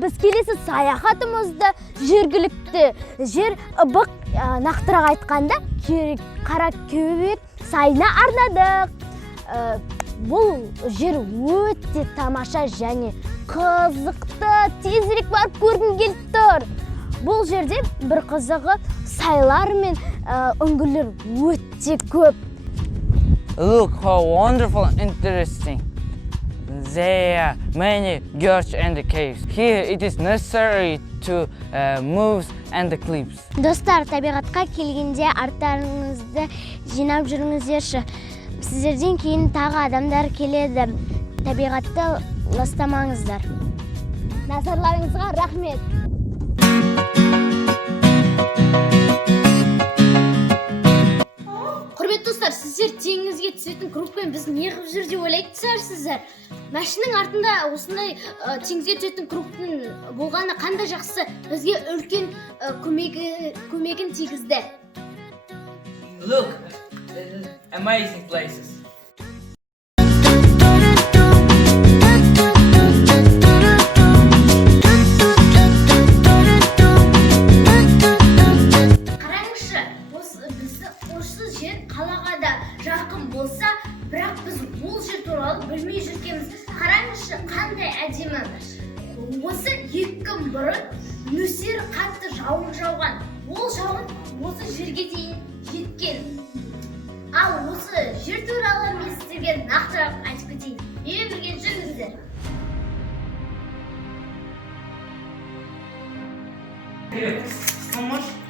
біз келесі саяхатымызды жергілікті жер Ыбык, нақтырақ айтқанда Қаракеуек сайына арнадық. Бұл жер өте тамаша және қызықты, тезірек барып көргім келіп тұр. Бұл жерде бір қызығы сайлар мен үңгілер өте көп. Look how wonderful and interesting. There are many gorges and caves. Here it is necessary to move and the cliffs. Достар, табиғатқа келгенде арттарыңызды жинап жүріңіздерші. Сіздерден кейін тағы адамдар келеді. Табиғатты ластамаңыздар. Назарларыңызға рахмет. Құрметті достар, сіздер теңізге түсетін кругпен біз не қылып жүр деп ойлайтын шығарсыздар. Машинаның артында осындай теңізге түсетін кругтың болғаны қандай жақсы, бізге үлкен көмегін тигізді. Look, amazing places. Қалаға да жақын болса, бірақ біз бұл жер туралы білмей жүргенбіз. Қараңызшы, қандай әдемі. Осы 2 күн бұрын нөсер қатты жауын жауған. Ол жауын осы жерге дейін жеткен. Ал осы жер туралы мен сіздерге нақтырақ айтып кетейін. Менімен бірге жүріңіздер.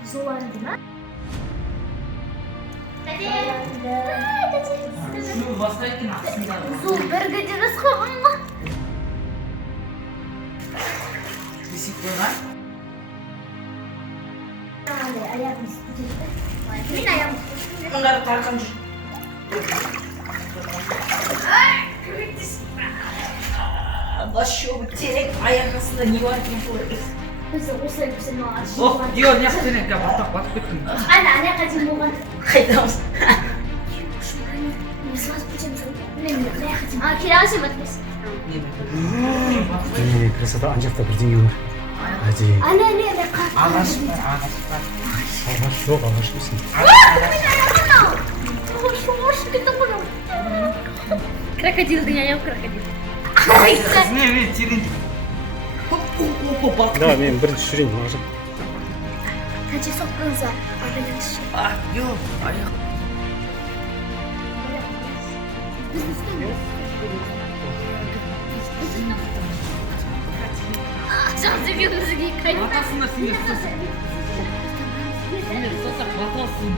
Зуланды ма? Şunu basayken aslında. Zul bir geceniz koyun mu? Bisiklet var. Ayağım istedim. Kimin ayağım istedim? Onları tarkancı. Başıyor bu terek ayak aslında ne var ki bu? Biz olsaydı sen o aşırı. Oh diyor ne yaptın ya batak batak bittim. Ana kaçın bu var? Kaydamız. Kirası batmaz. Красота анжақта бірдеңе бар. Әдейі. Ана не де қақ. Ағаш бар, ағаш бар. Ағаш жоқ, ағаш дейсің. Крокодилдің аяғы крокодил. Не, мен терең. Да, мен бірінші жүрейін, Мағжан. Қанша соққыңыз бар? Yok, аяқ. Жақсы бүйіңізге қайын. Батасында сенер сосақ. Сенер сосақ батасын.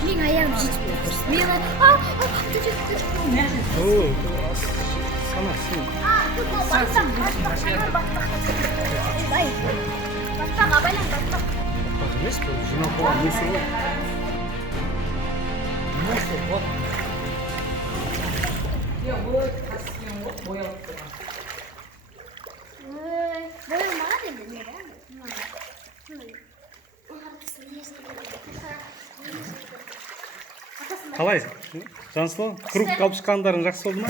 Мен аяғым жетпей. Мен Сана, сен. баттақ абайлан баттақ. Баттақ емес, бұл жинап қойған мусор ғой. Мусор, вот. Я бұл қасием ғой, боялып тұрған. Боялмаған енді, не да? Қалай, Жансулу? Круг алып шыққандарың жақсы болды ма?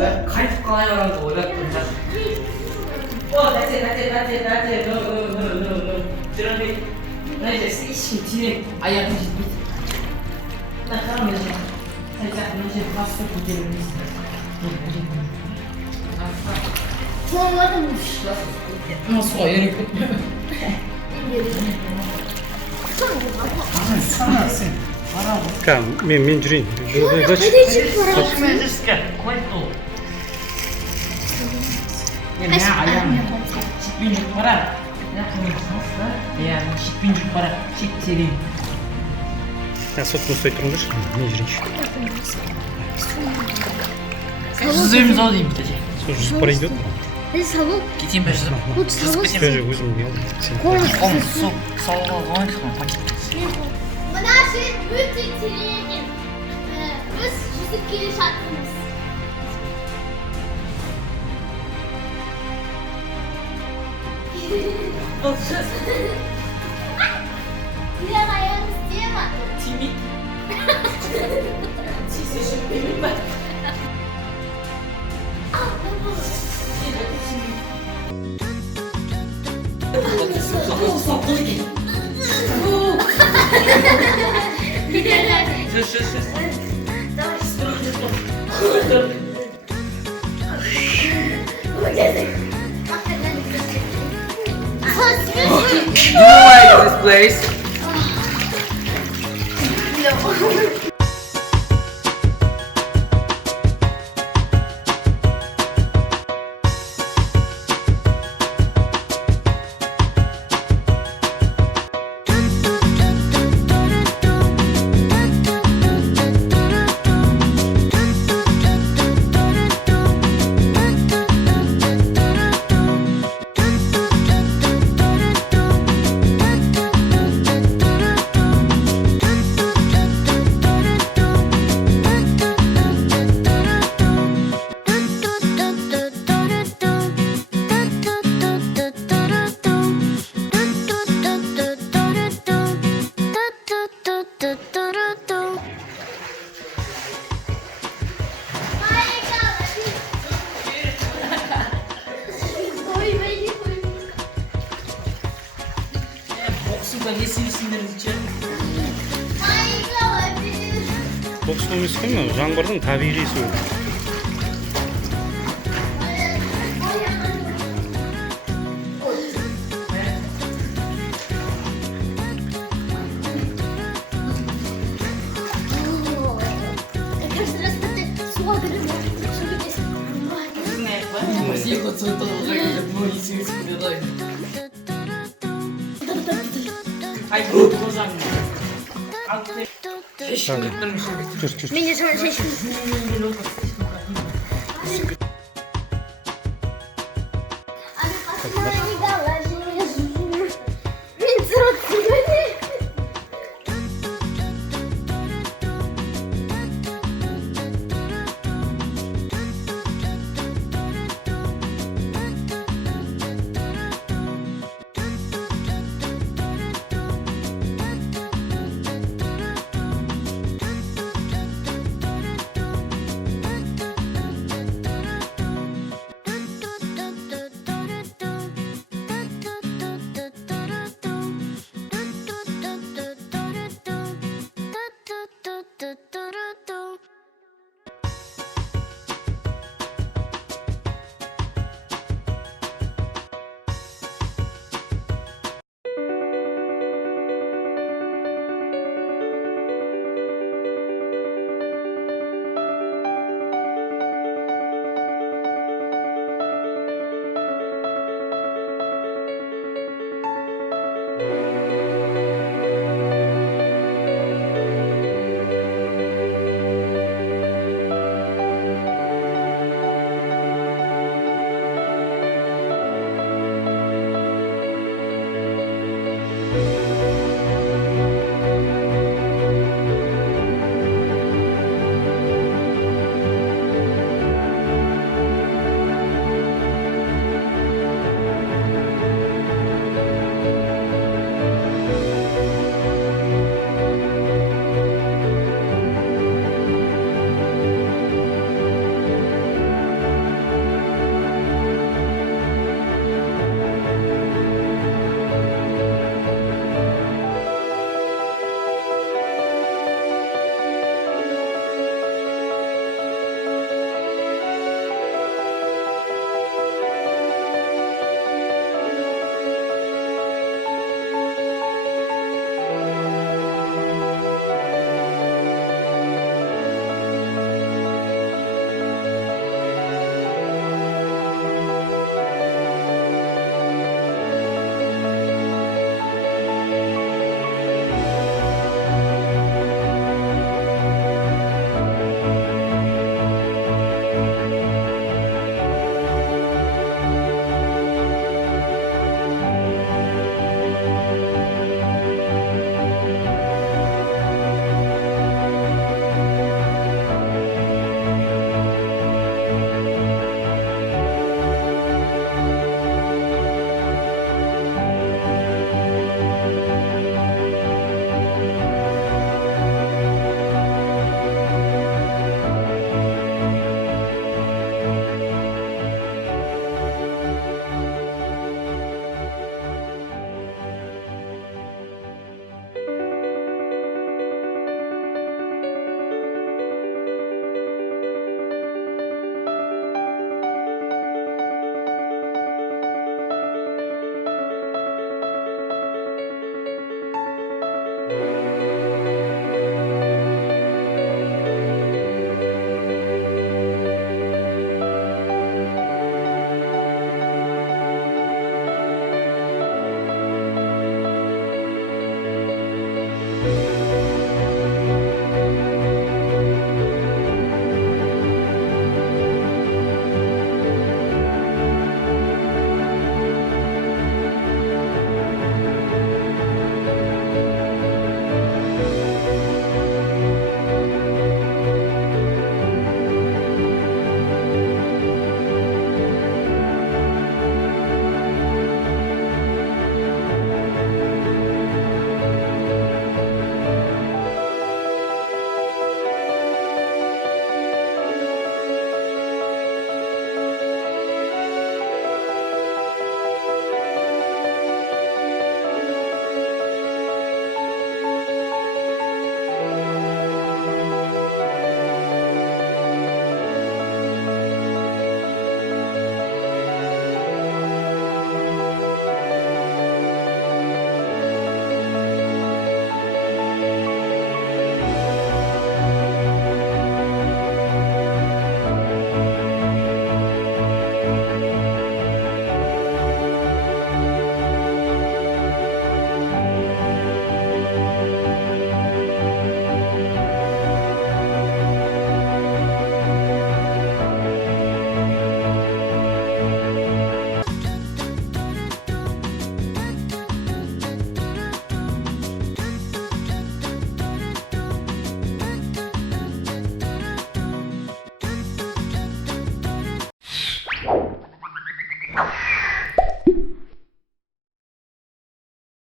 Ben kayıp kalayım ойлап тұрмын. О, дәте, no. Жүрмей. Мына жерсе ешкім терең аяғым жетпейді. Мына қарам мен. Сәл мына жер басып көтереміз. Соңладым. Насыға ерек кетті. Сана, сен. Мен жүрейін. Мен аяғым шекпен жүріп барам. Көмек салса, аяғым шекпен жүріп барам. Шек терең. Сотканы ұстай тұрыңдаршы. Не жүрейінші. Жүземіз ау деймін тәже. Сол жүзіп бара идет. Салу. Кетейін бе жүзіп? Салу. Өзім не алдым. Салуға қалай пакет. Мына жер өте терең екен. Біз жүзіп келе жатырмыз. Күлем аяғымыз тие ма? Тимейді. Тисе жүрмеймін ба? Do you like this place? Не сүйсіндеріңіз че? Бокс емес қой ма? Жаңбырдың табиғи суы. Меня же